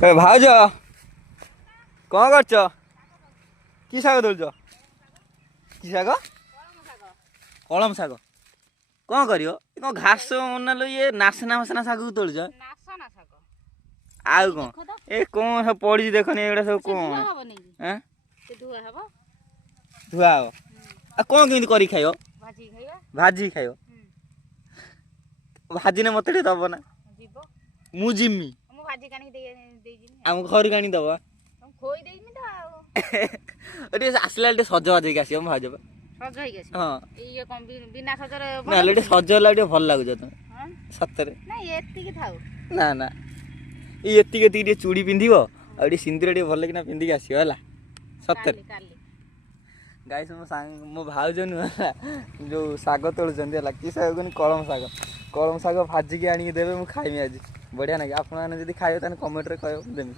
भाज कौन कर कि शाग तोल कि शाग कलम शाग कौन कर घास ना ये नासना फासना शाग को तोल आउ कौन ए कौन सब पड़ी देखनी एगुड़ा सब कौन धुआ हम आ कौन केमती कर खाइब भाजी खाइब भाजी ने मत दब ना मु जिमी आम घर का दब आसला सजबाज आस भाज हाँ ना सज है भल लगुच तुम सतरे ना ना ये चूड़ी पिंधिब आ सिंदूर भल कि पिंधिक आसला सतरे गाइस मो भाउज नुह जो शाग तोलुंट कि शाग कहनी कलम शाग भाजिकी आनिक देवे मुझे खाइमी आज बढ़िया ना आप खाइबे कमेंट रे कह देमी।